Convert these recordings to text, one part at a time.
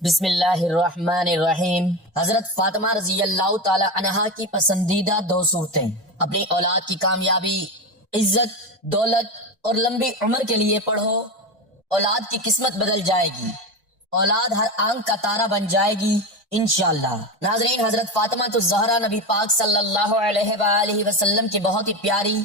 بسم اللہ الرحمن الرحیم۔ حضرت فاطمہ رضی اللہ تعالی عنہا کی پسندیدہ دو صورتیں اپنی اولاد کی کامیابی، عزت، دولت اور لمبی عمر کے لیے پڑھو۔ اولاد کی قسمت بدل جائے گی، اولاد ہر آنکھ کا تارا بن جائے گی انشاءاللہ۔ ناظرین، حضرت فاطمہ الزہرا نبی پاک صلی اللہ علیہ وآلہ وسلم کی بہت ہی پیاری،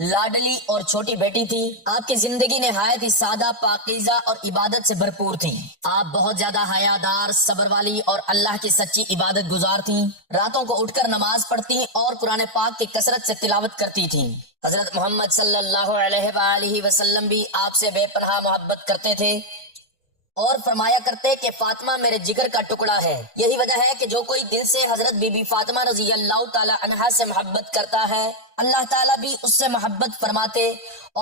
لاڈلی اور چھوٹی بیٹی تھی۔ آپ کی زندگی نہایت ہی سادہ، پاکیزہ اور عبادت سے بھرپور تھی۔ آپ بہت زیادہ حیادار، صبر والی اور اللہ کی سچی عبادت گزار تھیں۔ راتوں کو اٹھ کر نماز پڑھتی اور قرآن پاک کی کثرت سے تلاوت کرتی تھیں۔ حضرت محمد صلی اللہ علیہ وآلہ وسلم بھی آپ سے بے پناہ محبت کرتے تھے اور فرمایا کرتے کہ فاطمہ میرے جگر کا ٹکڑا ہے۔ یہی وجہ ہے کہ جو کوئی دل سے حضرت بی بی فاطمہ رضی اللہ تعالی عنہا سے محبت کرتا ہے، اللہ تعالیٰ بھی اس سے محبت فرماتے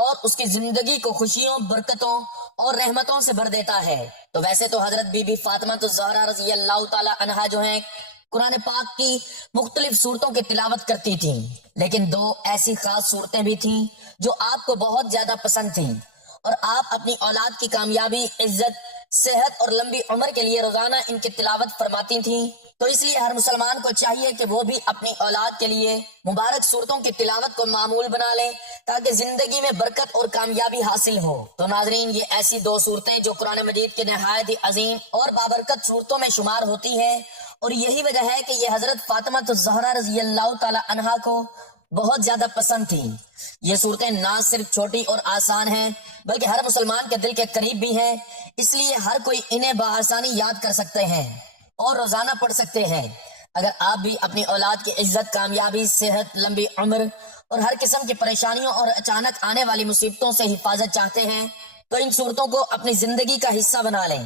اور اس کی زندگی کو خوشیوں، برکتوں اور رحمتوں سے بھر دیتا ہے۔ تو ویسے تو حضرت بی بی فاطمہ الزہرا رضی اللہ تعالی عنہا جو ہیں قرآن پاک کی مختلف صورتوں کی تلاوت کرتی تھیں، لیکن دو ایسی خاص صورتیں بھی تھیں جو آپ کو بہت زیادہ پسند تھیں، اور آپ اپنی اولاد کی کامیابی، عزت، صحت اور لمبی عمر کے لیے روزانہ ان کی تلاوت فرماتی تھیں۔ تو اس لیے ہر مسلمان کو چاہیے کہ وہ بھی اپنی اولاد کے لیے مبارک صورتوں کی تلاوت کو معمول بنا لے تاکہ زندگی میں برکت اور کامیابی حاصل ہو۔ تو ناظرین، یہ ایسی دو صورتیں جو قرآن مجید کے نہایت ہی عظیم اور بابرکت صورتوں میں شمار ہوتی ہیں، اور یہی وجہ ہے کہ یہ حضرت فاطمہ الزہرا رضی اللہ تعالی عنہا کو بہت زیادہ پسند تھیں۔ یہ صورتیں نہ صرف چھوٹی اور آسان ہیں بلکہ ہر مسلمان کے دل کے قریب بھی ہیں، اس لیے ہر کوئی انہیں بآسانی یاد کر سکتے ہیں اور روزانہ پڑھ سکتے ہیں۔ اگر آپ بھی اپنی اولاد کی عزت، کامیابی، صحت، لمبی عمر اور ہر قسم کی پریشانیوں اور اچانک آنے والی مصیبتوں سے حفاظت چاہتے ہیں تو ان صورتوں کو اپنی زندگی کا حصہ بنا لیں۔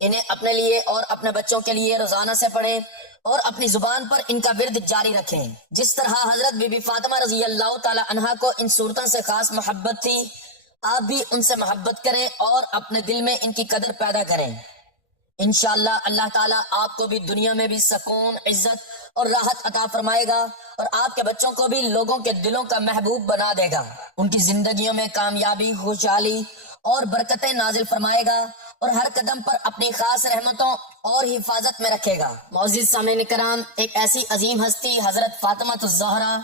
انہیں اپنے لیے اور اپنے بچوں کے لیے روزانہ سے پڑھیں اور اپنی زبان پر ان کا ورد جاری رکھیں۔ جس طرح حضرت بی بی فاطمہ رضی اللہ تعالی عنہا کو ان صورتوں سے خاص محبت تھی، آپ بھی ان سے محبت کریں اور اپنے دل میں ان کی قدر پیدا کریں۔ انشاءاللہ اللہ تعالیٰ آپ کو بھی دنیا میں بھی سکون، عزت اور راحت عطا فرمائے گا، اور آپ کے بچوں کو بھی لوگوں کے دلوں کا محبوب بنا دے گا۔ ان کی زندگیوں میں کامیابی، خوشحالی اور برکتیں نازل فرمائے گا، اور ہر قدم پر اپنی خاص رحمتوں اور حفاظت میں رکھے گا۔ معزز سامعین کرام، ایک ایسی عظیم ہستی حضرت فاطمہ الزہرا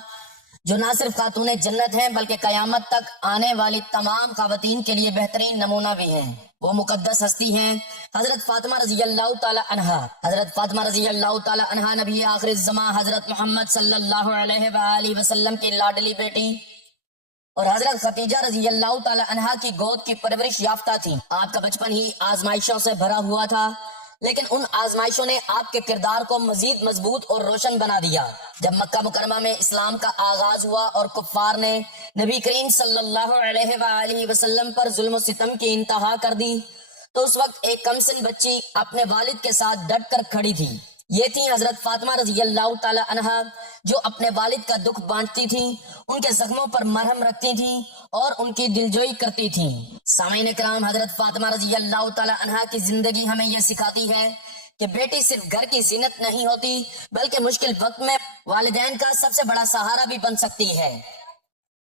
جو نہ صرف خاتون جنت ہیں بلکہ قیامت تک آنے والی تمام خواتین کے لیے بہترین نمونہ بھی ہیں۔ وہ مقدس ہستی ہیں حضرت فاطمہ رضی اللہ تعالی عنہا۔ حضرت فاطمہ رضی اللہ تعالی عنہا نبی آخر الزمان حضرت محمد صلی اللہ علیہ وآلہ وسلم کی لاڈلی بیٹی اور حضرت خدیجہ رضی اللہ تعالی عنہا کی گود کی پرورش یافتہ تھی۔ آپ کا بچپن ہی آزمائشوں سے بھرا ہوا تھا، لیکن ان آزمائشوں نے آپ کے کردار کو مزید مضبوط اور روشن بنا دیا۔ جب مکہ مکرمہ میں اسلام کا آغاز ہوا اور کفار نے نبی کریم صلی اللہ علیہ وآلہ وسلم پر ظلم و ستم کی انتہا کر دی، تو اس وقت ایک کم سن بچی اپنے والد کے ساتھ ڈٹ کر کھڑی تھی۔ یہ تھی حضرت فاطمہ رضی اللہ تعالی عنہا، جو اپنے والد کا دکھ بانٹتی تھیں، ان کے زخموں پر مرہم رکھتی تھیں اور ان کی دلجوئی کرتی تھیں۔ سامعین کرام، حضرت فاطمہ رضی اللہ تعالی عنہا کی زندگی ہمیں یہ سکھاتی ہے کہ بیٹی صرف گھر کی زینت نہیں ہوتی بلکہ مشکل وقت میں والدین کا سب سے بڑا سہارا بھی بن سکتی ہے۔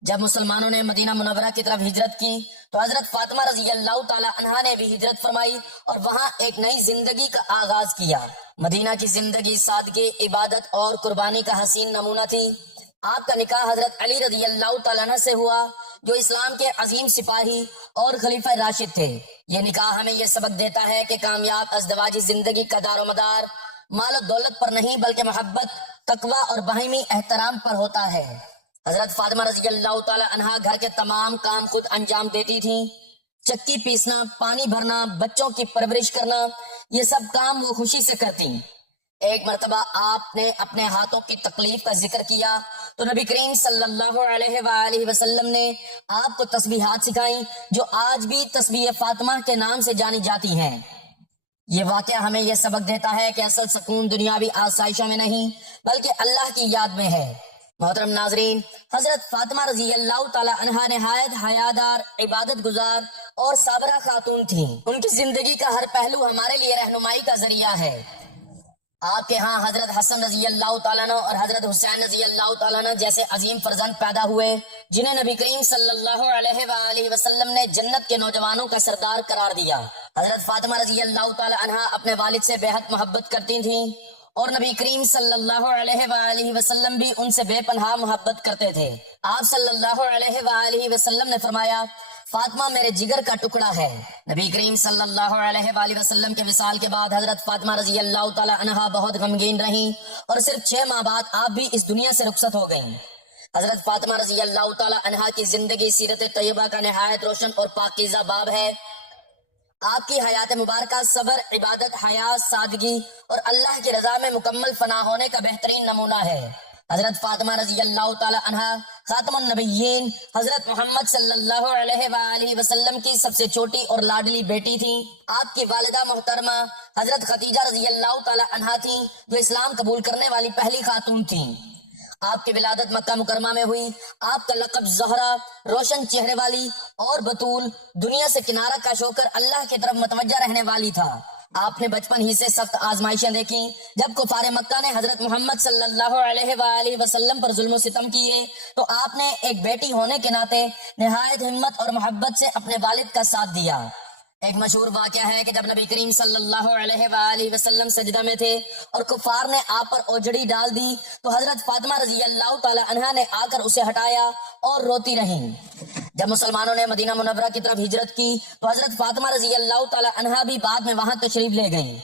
جب مسلمانوں نے مدینہ منورہ کی طرف ہجرت کی تو حضرت فاطمہ رضی اللہ تعالی عنہا نے بھی ہجرت فرمائی اور وہاں ایک نئی زندگی کا آغاز کیا۔ مدینہ کی زندگی سادگی، عبادت اور قربانی کا حسین نمونہ تھی۔ آپ کا نکاح حضرت علی رضی اللہ تعالیٰ عنہ سے ہوا، جو اسلام کے عظیم سپاہی اور خلیفہ راشد تھے۔ یہ نکاح ہمیں یہ سبق دیتا ہے کہ کامیاب ازدواجی زندگی کا دار و مدار مال و دولت پر نہیں بلکہ محبت، تقوی اور باہمی احترام پر ہوتا ہے۔ حضرت فاطمہ رضی اللہ تعالی عنہا گھر کے تمام کام خود انجام دیتی تھیں۔ چکی پیسنا، پانی بھرنا، بچوں کی پرورش کرنا، یہ سب کام وہ خوشی سے کرتی۔ ایک مرتبہ آپ نے اپنے ہاتھوں کی تکلیف کا ذکر کیا تو نبی کریم صلی اللہ علیہ وآلہ وسلم نے آپ کو تسبیحات سکھائیں جو آج بھی تسبیح فاطمہ کے نام سے جانی جاتی ہیں۔ یہ واقعہ ہمیں یہ سبق دیتا ہے کہ اصل سکون دنیاوی آسائشوں میں نہیں بلکہ اللہ کی یاد میں ہے۔ محترم ناظرین، حضرت فاطمہ رضی اللہ تعالی عنہا نہایت حیادار، عبادت گزار اور صابرہ خاتون تھیں۔ ان کی زندگی کا ہر پہلو ہمارے لیے رہنمائی کا ذریعہ ہے۔ آپ کے ہاں حضرت حسن رضی اللہ تعالیٰ عنہ اور حضرت حسین رضی اللہ تعالیٰ عنہ جیسے عظیم فرزند پیدا ہوئے جنہیں نبی کریم صلی اللہ علیہ وآلہ وسلم نے جنت کے نوجوانوں کا سردار قرار دیا۔ حضرت فاطمہ رضی اللہ تعالی عنہا اپنے والد سے بے حد محبت کرتی تھیں اور نبی کریم صلی اللہ علیہ وآلہ وسلم بھی ان سے بے پناہ محبت کرتے تھے۔ آپ صلی اللہ علیہ وآلہ وسلم نے فرمایا فاطمہ میرے جگر کا ٹکڑا ہے۔ نبی کریم صلی اللہ علیہ وآلہ وسلم کے وصال کے بعد حضرت فاطمہ رضی اللہ تعالی عنہا بہت غمگین رہیں اور صرف 6 ماہ بعد آپ بھی اس دنیا سے رخصت ہو گئیں۔ حضرت فاطمہ رضی اللہ تعالی عنہا کی زندگی سیرت طیبہ کا نہایت روشن اور پاکیزہ باب ہے۔ آپ کی حیات مبارکہ صبر، عبادت، حیا، سادگی اور اللہ کی رضا میں مکمل فنا ہونے کا بہترین نمونہ ہے۔ حضرت فاطمہ رضی اللہ تعالی عنہا خاتم النبیین حضرت محمد صلی اللہ علیہ وآلہ وسلم کی سب سے چھوٹی اور لاڈلی بیٹی تھیں۔ آپ کی والدہ محترمہ حضرت خدیجہ رضی اللہ تعالی عنہا تھیں جو اسلام قبول کرنے والی پہلی خاتون تھیں۔ آپ کی ولادت مکہ مکرمہ میں ہوئی۔ آپ کا لقب زہرا، روشن چہرے والی اور بطول، دنیا سے کنارہ کش ہو کر اللہ کی طرف متوجہ رہنے والی تھا۔ آپ نے بچپن ہی سے سخت آزمائشیں دیکھیں۔ جب کفار مکہ نے حضرت محمد صلی اللہ علیہ وآلہ وسلم پر ظلم و ستم کیے تو آپ نے ایک بیٹی ہونے کے ناطے نہایت ہمت اور محبت سے اپنے والد کا ساتھ دیا۔ ایک مشہور واقعہ ہے کہ جب نبی کریم صلی اللہ علیہ وآلہ وسلم سجدہ میں تھے اور کفار نے آپ پر اوجڑی ڈال دی تو حضرت فاطمہ رضی اللہ تعالی عنہا نے آ کر اسے ہٹایا اور روتی رہیں۔ جب مسلمانوں نے مدینہ منورہ کی طرف ہجرت کی تو حضرت فاطمہ رضی اللہ تعالی عنہا بھی بعد میں وہاں تشریف لے گئیں۔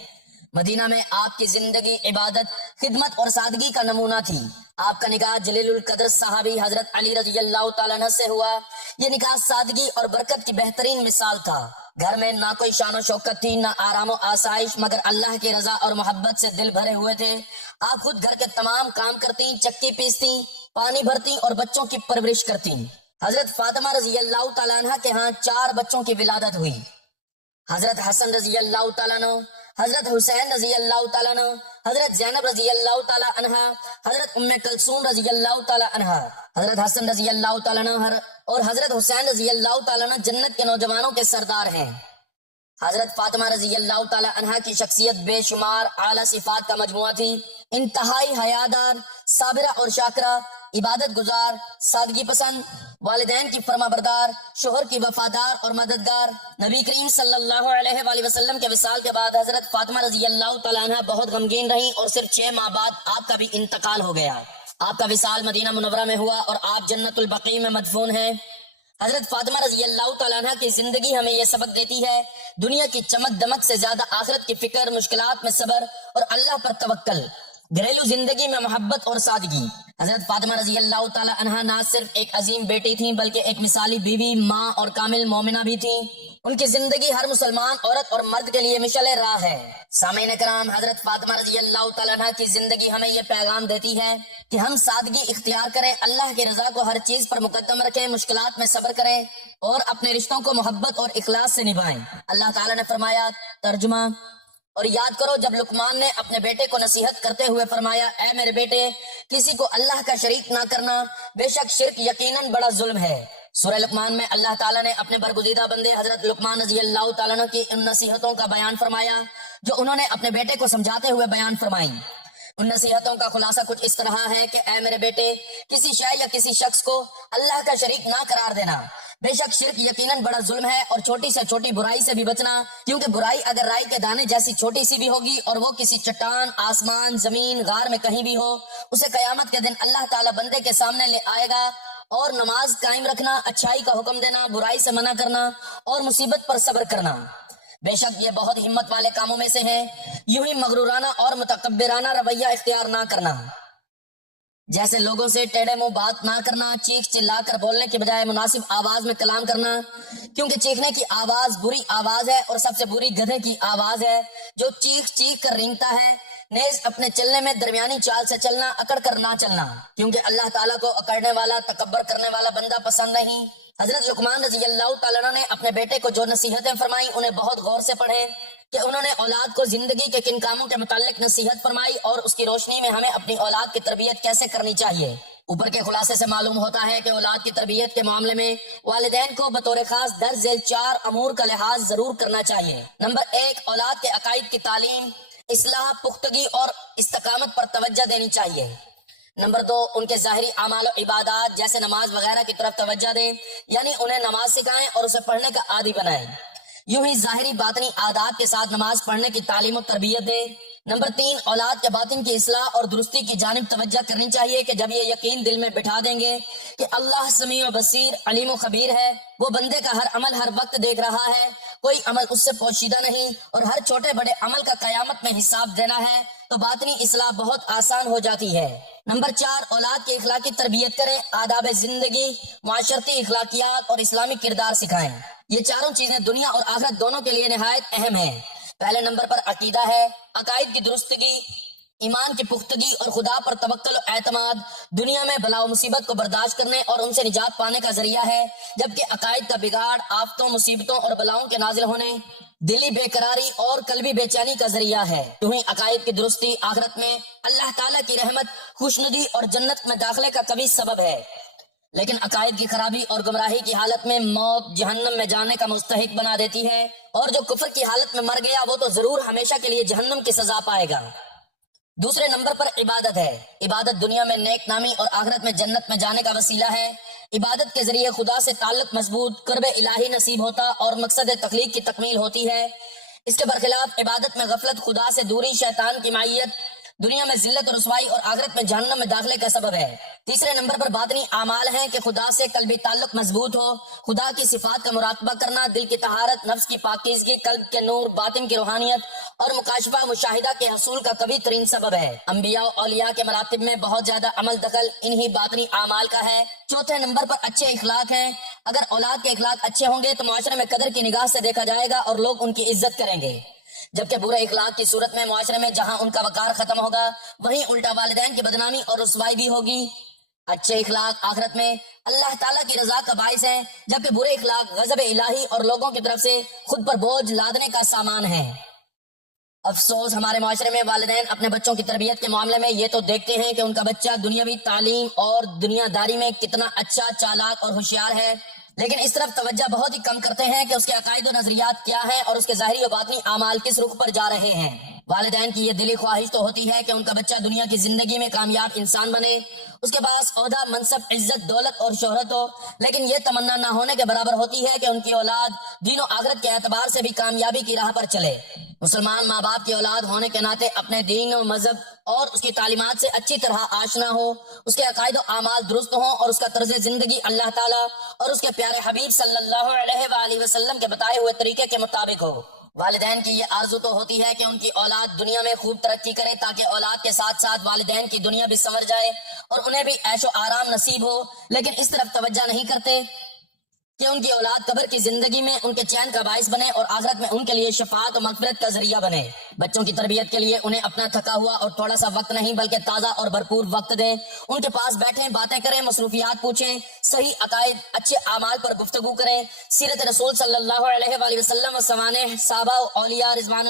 مدینہ میں آپ کی زندگی عبادت، خدمت اور سادگی کا نمونہ تھی۔ آپ کا نکاح جلیل القدر صحابی حضرت علی رضی اللہ تعالیٰ عنہ سے ہوا۔ یہ نکاح سادگی اور برکت کی بہترین مثال تھا۔ گھر میں نہ کوئی شان و شوکت تھی، نہ آرام و آسائش، مگر اللہ کی رضا اور محبت سے دل بھرے ہوئے تھے۔ آپ خود گھر کے تمام کام کرتی، چکی پیستی، پانی بھرتی اور بچوں کی پرورش کرتی۔ حضرت فاطمہ رضی اللہ تعالیٰ عنہ کے ہاں 4 بچوں کی ولادت ہوئی۔ حضرت حسن رضی اللہ تعالیٰ عنہ، حضرت حسین رضی اللہ تعالیٰ عنہ، حضرت زینب رضی اللہ تعالیٰ عنہ، حضرت ام کلثوم رضی اللہ تعالیٰ عنہ، حضرت حسن رضی اللہ تعالیٰ عنہ اور حضرت حسین رضی اللہ تعالیٰ عنہ جنت کے نوجوانوں کے سردار ہیں۔ حضرت فاطمہ رضی اللہ تعالیٰ عنہ کی شخصیت بے شمار اعلیٰ صفات کا مجموعہ تھی۔ انتہائی حیادار، صابرہ اور شاکرہ، عبادت گزار، سادگی پسند، والدین کی فرما بردار، شوہر کی وفادار اور مددگار۔ نبی کریم صلی اللہ علیہ وآلہ وسلم کے وصال کے بعد حضرت فاطمہ رضی اللہ تعالیٰ عنہ بہت غمگین رہیں اور صرف 6 ماہ بعد آپ کا بھی انتقال ہو گیا۔ آپ کا وصال مدینہ منورہ میں ہوا اور آپ جنت البقیع میں مدفون ہیں۔ حضرت فاطمہ رضی اللہ تعالیٰ عنہ کی زندگی ہمیں یہ سبق دیتی ہے، دنیا کی چمک دمک سے زیادہ آخرت کی فکر، مشکلات میں صبر اور اللہ پر توکل، گھریلو زندگی میں محبت اور سادگی۔ حضرت فاطمہ رضی اللہ تعالیٰ عنہ نہ صرف ایک عظیم بیٹی تھیں بلکہ ایک مثالی بیوی، ماں اور کامل مومنہ بھی تھیں۔ ان کی زندگی ہر مسلمان عورت اور مرد کے لیے مشعل راہ ہے۔ سامعین کرام، حضرت فاطمہ رضی اللہ تعالیٰ عنہ کی زندگی ہمیں یہ پیغام دیتی ہے کہ ہم سادگی اختیار کریں، اللہ کی رضا کو ہر چیز پر مقدم رکھیں، مشکلات میں صبر کریں اور اپنے رشتوں کو محبت اور اخلاص سے نبھائیں۔ اللہ تعالیٰ نے فرمایا، ترجمہ: اور یاد کرو جب لقمان نے اپنے بیٹے کو نصیحت کرتے ہوئے فرمایا، اے میرے بیٹے، کسی کو اللہ کا شریک نہ کرنا، بے شک شرک یقیناً بڑا ظلم ہے۔ سورہ لقمان میں اللہ تعالیٰ نے اپنے برگزیدہ بندے حضرت لقمان رضی اللہ تعالیٰ عنہ کی ان نصیحتوں کا بیان فرمایا جو انہوں نے اپنے بیٹے کو سمجھاتے ہوئے بیان فرمائیں۔ ان نصیحتوں کا خلاصہ کچھ اس طرح ہے کہ اے میرے بیٹے، کسی شے یا کسی شخص کو اللہ کا شریک نہ قرار دینا، بے شک شرک یقیناً بڑا ظلم ہے، اور چھوٹی سے چھوٹی برائی سے بھی بچنا، کیونکہ برائی اگر رائی کے دانے جیسی چھوٹی سی بھی ہوگی اور وہ کسی چٹان، آسمان، زمین، غار میں کہیں بھی ہو، اسے قیامت کے دن اللہ تعالیٰ بندے کے سامنے لے آئے گا۔ اور نماز قائم رکھنا، اچھائی کا حکم دینا، برائی سے منع کرنا اور مصیبت پر صبر کرنا، بے شک یہ بہت ہمت والے کاموں میں سے ہیں۔ یوں ہی مغرورانہ اور متکبرانہ رویہ اختیار نہ کرنا، جیسے لوگوں سے ٹیڑھے منہ بات نہ کرنا، چیخ چلا کر بولنے کے بجائے مناسب آواز میں کلام کرنا، کیونکہ چیخنے کی آواز بری آواز ہے اور سب سے بری گدھے کی آواز ہے جو چیخ چیخ کر رینگتا ہے۔ نیز اپنے چلنے میں درمیانی چال سے چلنا، اکڑ کر نہ چلنا، کیونکہ اللہ تعالیٰ کو اکڑنے والا، تکبر کرنے والا بندہ پسند نہیں۔ حضرت لقمان رضی اللہ تعالیٰ عنہ نے اپنے بیٹے کو جو نصیحتیں فرمائیں انہیں بہت غور سے پڑھیں کہ انہوں نے اولاد کو زندگی کے کن کاموں کے متعلق نصیحت فرمائی اور اس کی روشنی میں ہمیں اپنی اولاد کی تربیت کیسے کرنی چاہیے۔ اوپر کے خلاصے سے معلوم ہوتا ہے کہ اولاد کی تربیت کے معاملے میں والدین کو بطور خاص درج ذیل 4 امور کا لحاظ ضرور کرنا چاہیے۔ نمبر 1، اولاد کے عقائد کی تعلیم، اصلاح، پختگی اور استقامت پر توجہ دینی چاہیے۔ نمبر 2، ان کے ظاہری اعمال و عبادات جیسے نماز وغیرہ کی طرف توجہ دیں، یعنی انہیں نماز سکھائیں اور اسے پڑھنے کا عادی بنائیں۔ یوں ہی ظاہری باطنی آداب کے ساتھ نماز پڑھنے کی تعلیم و تربیت دے۔ نمبر 3، اولاد کے باطن کی اصلاح اور درستی کی جانب توجہ کرنی چاہیے کہ جب یہ یقین دل میں بٹھا دیں گے کہ اللہ سمیع و بصیر، علیم و خبیر ہے، وہ بندے کا ہر عمل ہر وقت دیکھ رہا ہے، کوئی عمل اس سے پوشیدہ نہیں، اور ہر چھوٹے بڑے عمل کا قیامت میں حساب دینا ہے، تو باطنی اصلاح بہت آسان ہو جاتی ہے۔ نمبر 4، اولاد کی اخلاقی تربیت کریں، آداب زندگی، معاشرتی اخلاقیات اور اسلامی کردار سکھائیں۔ یہ چاروں چیزیں دنیا اور آخرت دونوں کے لیے نہایت اہم ہیں۔ پہلے نمبر پر عقیدہ ہے، عقائد کی درستگی، ایمان کی پختگی اور خدا پر توکل و اعتماد دنیا میں بلا و مصیبت کو برداشت کرنے اور ان سے نجات پانے کا ذریعہ ہے، جبکہ عقائد کا بگاڑ آفتوں، مصیبتوں اور بلاؤں کے نازل ہونے، دلی بے قراری اور قلبی بے چینی کا ذریعہ ہے۔ یوں ہی عقائد کی درستی آخرت میں اللہ تعالیٰ کی رحمت، خوشندی اور جنت میں داخلے کا قوی سبب ہے، لیکن عقائد کی خرابی اور گمراہی کی حالت میں موت جہنم میں جانے کا مستحق بنا دیتی ہے، اور جو کفر کی حالت میں مر گیا وہ تو ضرور ہمیشہ کے لیے جہنم کی سزا پائے گا۔ دوسرے نمبر پر عبادت ہے، عبادت دنیا میں نیک نامی اور آخرت میں جنت میں جانے کا وسیلہ ہے۔ عبادت کے ذریعے خدا سے تعلق مضبوط، قرب الہی نصیب ہوتا اور مقصد تخلیق کی تکمیل ہوتی ہے۔ اس کے برخلاف عبادت میں غفلت، خدا سے دوری، شیطان کی معیت دنیا میں ذلت و رسوائی اور آخرت میں جہنم میں داخلے کا سبب ہے۔ تیسرے نمبر پر باطنی اعمال ہیں کہ خدا سے قلبی تعلق مضبوط ہو، خدا کی صفات کا مراقبہ کرنا، دل کی طہارت، نفس کی پاکیزگی، قلب کے نور، باطن کی روحانیت اور مکاشفہ مشاہدہ کے حصول کا قوی ترین سبب ہے۔ انبیاء و اولیاء کے مراتب میں بہت زیادہ عمل دخل انہی باطنی اعمال کا ہے۔ چوتھے نمبر پر اچھے اخلاق ہیں، اگر اولاد کے اخلاق اچھے ہوں گے تو معاشرے میں قدر کی نگاہ سے دیکھا جائے گا اور لوگ ان کی عزت کریں گے، جبکہ برے اخلاق کی صورت میں معاشرے میں جہاں ان کا وقار ختم ہوگا وہیں الٹا والدین کی بدنامی اور رسوائی بھی ہوگی۔ اچھے اخلاق آخرت میں اللہ تعالیٰ کی رضا کا باعث ہیں، جبکہ برے اخلاق غضب الہی اور لوگوں کی طرف سے خود پر بوجھ لادنے کا سامان ہے۔ افسوس، ہمارے معاشرے میں والدین اپنے بچوں کی تربیت کے معاملے میں یہ تو دیکھتے ہیں کہ ان کا بچہ دنیاوی تعلیم اور دنیا داری میں کتنا اچھا، چالاک اور ہوشیار ہے، لیکن اس طرف توجہ بہت ہی کم کرتے ہیں کہ اس کے عقائد و نظریات کیا ہیں اور اس کے ظاہری و باطنی اعمال کس رخ پر جا رہے ہیں۔ والدین کی یہ دلی خواہش تو ہوتی ہے کہ ان کا بچہ دنیا کی زندگی میں کامیاب انسان بنے، اس کے پاس عہدہ، منصب، عزت، دولت اور شہرت ہو، لیکن یہ تمنا نہ ہونے کے برابر ہوتی ہے کہ ان کی اولاد دین و آخرت کے اعتبار سے بھی کامیابی کی راہ پر چلے۔ مسلمان ماں باپ کی اولاد ہونے کے ناطے اپنے دین و مذہب اور اس کی تعلیمات سے اچھی طرح آشنا ہو، اس کے عقائد و اعمال درست ہوں اور اس کا طرز زندگی اللہ تعالیٰ اور اس کے پیارے حبیب صلی اللہ علیہ وآلہ وسلم کے بتائے ہوئے طریقے کے مطابق ہو۔ والدین کی یہ آرزو تو ہوتی ہے کہ ان کی اولاد دنیا میں خوب ترقی کرے تاکہ اولاد کے ساتھ ساتھ والدین کی دنیا بھی سنور جائے اور انہیں بھی عیش و آرام نصیب ہو، لیکن اس طرف توجہ نہیں کرتے کہ ان کی اولاد قبر کی زندگی میں ان کے چین کا باعث بنے اور آخرت میں ان کے لیے شفاعت و مغفرت کا ذریعہ بنے۔ بچوں کی تربیت کے لیے انہیں اپنا تھکا ہوا اور تھوڑا سا وقت نہیں بلکہ تازہ اور بھرپور وقت دیں، ان کے پاس بیٹھیں، باتیں کریں، مصروفیات پوچھیں، صحیح عقائد، اچھے اعمال پر گفتگو کریں، سیرت رسول صلی اللہ علیہ وآلہ وسلم و سوانح صحابہ و اولیاء رضوان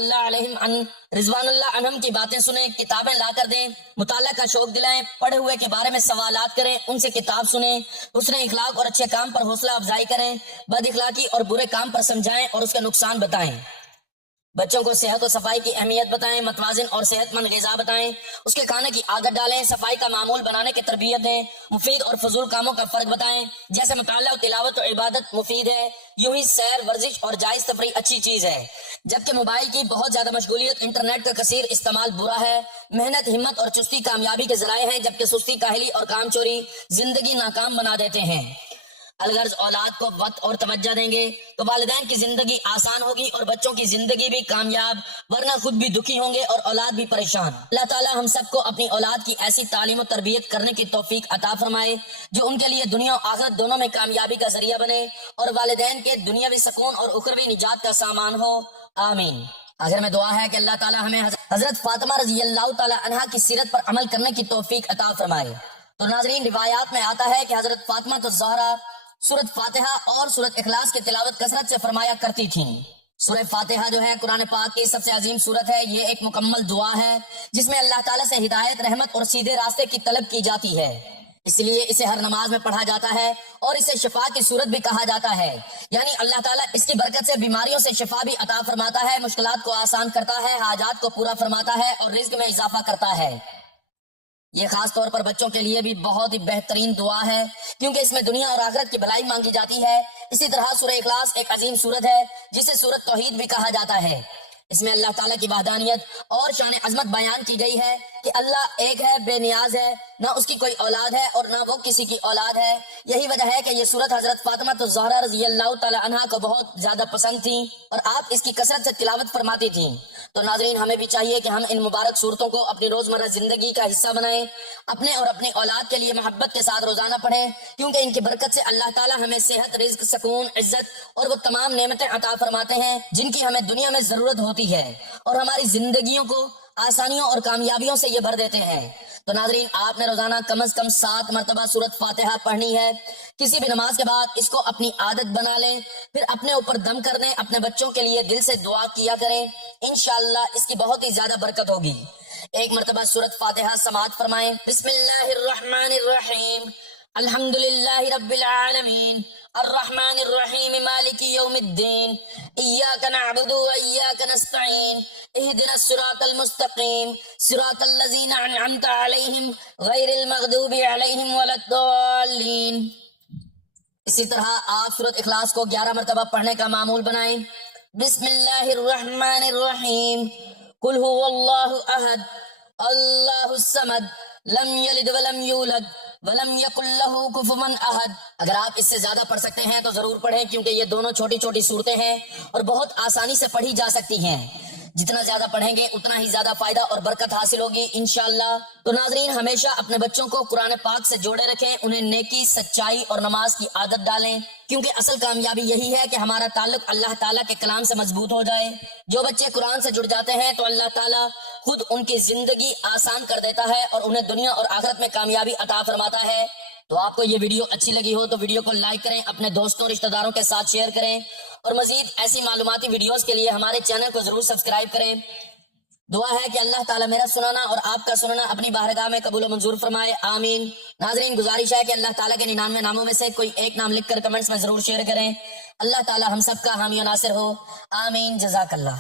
اللہ عنہم کی باتیں سنیں، کتابیں لا کر دیں، مطالعہ کا شوق دلائیں، پڑھے ہوئے کے بارے میں سوالات کریں، ان سے کتاب سنیں، حسن اخلاق اور اچھے کام پر حوصلہ افزائی کریں، بد اخلاقی اور برے کام پر سمجھائیں اور اس کے نقصان بتائیں۔ بچوں کو صحت و صفائی کی اہمیت بتائیں، متوازن اور صحت مند غذا بتائیں، اس کے کھانے کی عادت ڈالیں، صفائی کا معمول بنانے کی تربیت دیں، مفید اور فضول کاموں کا فرق بتائیں، جیسے مطالعہ و تلاوت و عبادت مفید ہے، یوں ہی سیر، ورزش اور جائز تفریح اچھی چیز ہے، جبکہ موبائل کی بہت زیادہ مشغولیت، انٹرنیٹ کا کثیر استعمال برا ہے۔ محنت، ہمت اور چستی کامیابی کے ذرائع ہیں، جبکہ سستی، کاہلی اور کام چوری زندگی ناکام بنا دیتے ہیں۔ الغرض اولاد کو وقت اور توجہ دیں گے تو والدین کی زندگی آسان ہوگی اور بچوں کی زندگی بھی کامیاب، ورنہ خود بھی دکھی ہوں گے اور اولاد بھی پریشان۔ اللہ تعالی ہم سب کو اپنی اولاد کی ایسی تعلیم و تربیت کرنے کی توفیق عطا فرمائے جو ان کے لیے دنیا و آخرت دونوں میں کامیابی کا ذریعہ بنے اور والدین کے دنیاوی سکون اور اخروی نجات کا سامان ہو، آمین۔ آخر میں دعا ہے کہ اللہ تعالی ہمیں حضرت فاطمہ رضی اللہ تعالی عنہا کی سیرت پر عمل کرنے کی توفیق عطا فرمائے۔ تو ناظرین، روایات میں آتا ہے کہ حضرت فاطمہ الزہرا سورۃ فاتحہ اور سورۃ اخلاص کی تلاوت کثرت سے فرمایا کرتی تھیں۔ سورۃ فاتحہ جو ہے قرآن پاک کی سب سے عظیم سورت ہے، یہ ایک مکمل دعا ہے جس میں اللہ تعالیٰ سے ہدایت، رحمت اور سیدھے راستے کی طلب کی جاتی ہے، اس لیے اسے ہر نماز میں پڑھا جاتا ہے اور اسے شفا کی صورت بھی کہا جاتا ہے، یعنی اللہ تعالیٰ اس کی برکت سے بیماریوں سے شفا بھی عطا فرماتا ہے، مشکلات کو آسان کرتا ہے، حاجات کو پورا فرماتا ہے اور رزق میں اضافہ کرتا ہے۔ یہ خاص طور پر بچوں کے لیے بھی بہت ہی بہترین دعا ہے، کیونکہ اس میں دنیا اور آخرت کی بھلائی مانگی جاتی ہے۔ اسی طرح سورہ اخلاص ایک عظیم سورت ہے جسے سورت توحید بھی کہا جاتا ہے۔ اس میں اللہ تعالیٰ کی وحدانیت اور شان عظمت بیان کی گئی ہے کہ اللہ ایک ہے، بے نیاز ہے، نہ اس کی کوئی اولاد ہے اور نہ وہ کسی کی اولاد ہے۔ یہی وجہ ہے کہ یہ سورت حضرت فاطمہ الزہرا رضی اللہ تعالی عنہا کو بہت زیادہ پسند تھی اور آپ اس کی کثرت سے تلاوت فرماتی تھیں۔ تو ناظرین، ہمیں بھی چاہیے کہ ہم ان مبارک صورتوں کو اپنی روزمرہ زندگی کا حصہ بنائیں، اپنے اور اپنی اولاد کے لیے محبت کے ساتھ روزانہ پڑھیں، کیونکہ ان کی برکت سے اللہ تعالیٰ ہمیں صحت، رزق، سکون، عزت اور وہ تمام نعمتیں عطا فرماتے ہیں جن کی ہمیں دنیا میں ضرورت ہوتی ہے، اور ہماری زندگیوں کو آسانیوں اور کامیابیوں سے یہ بھر دیتے ہیں۔ تو ناظرین، آپ نے روزانہ کم از کم 7 مرتبہ سورت فاتحہ پڑھنی ہے۔ کسی بھی نماز کے بعد اس کو اپنی عادت بنا لیں، پھر اپنے اوپر دم کر دیں، اپنے بچوں کے لیے دل سے دعا کیا کریں، انشاءاللہ اس کی بہت ہی زیادہ برکت ہوگی۔ ایک مرتبہ سورت فاتحہ سماعت فرمائیں۔ بسم اللہ الرحمن الرحیم، الحمدللہ رب العالمین، الرحمن الرحیم، مالک یوم الدین، ایاک نعبد و ایاک نستعین، اہدنا الصراط المستقیم، صراط الذین انعمت علیہم غیر المغضوب علیہم ولا الضالین۔ اسی طرح آپ سورت اخلاص کو 11 مرتبہ پڑھنے کا معمول بنائیں۔ بسم اللہ الرحمن الرحیم، قل هو اللہ احد اللہ الصمد لم یلد ولم یولد ولم یکن لہ کفوا احد۔ اگر آپ اس سے زیادہ پڑھ سکتے ہیں تو ضرور پڑھیں، کیونکہ یہ دونوں چھوٹی چھوٹی صورتیں ہیں اور بہت آسانی سے پڑھی جا سکتی ہیں۔ جتنا زیادہ پڑھیں گے اتنا ہی زیادہ فائدہ اور برکت حاصل ہوگی انشاءاللہ۔ تو ناظرین، ہمیشہ اپنے بچوں کو قرآن پاک سے جوڑے رکھیں، انہیں نیکی، سچائی اور نماز کی عادت ڈالیں، کیونکہ اصل کامیابی یہی ہے کہ ہمارا تعلق اللہ تعالیٰ کے کلام سے مضبوط ہو جائے۔ جو بچے قرآن سے جڑ جاتے ہیں تو اللہ تعالیٰ خود ان کی زندگی آسان کر دیتا ہے اور انہیں دنیا اور آخرت میں کامیابی عطا فرماتا ہے۔ تو آپ کو یہ ویڈیو اچھی لگی ہو تو ویڈیو کو لائک کریں، اپنے دوستوں رشتہ داروں کے ساتھ شیئر کریں، اور مزید ایسی معلوماتی ویڈیوز کے لیے ہمارے چینل کو ضرور سبسکرائب کریں۔ دعا ہے کہ اللہ تعالیٰ میرا سننا اور آپ کا سننا اپنی بارگاہ میں قبول و منظور فرمائے، آمین۔ ناظرین، گزارش ہے کہ اللہ تعالیٰ کے 99 ناموں میں سے کوئی ایک نام لکھ کر کمنٹس میں ضرور شیئر کریں۔ اللہ تعالیٰ ہم سب کا حامی و ناصر ہو، آمین، جزاک اللہ۔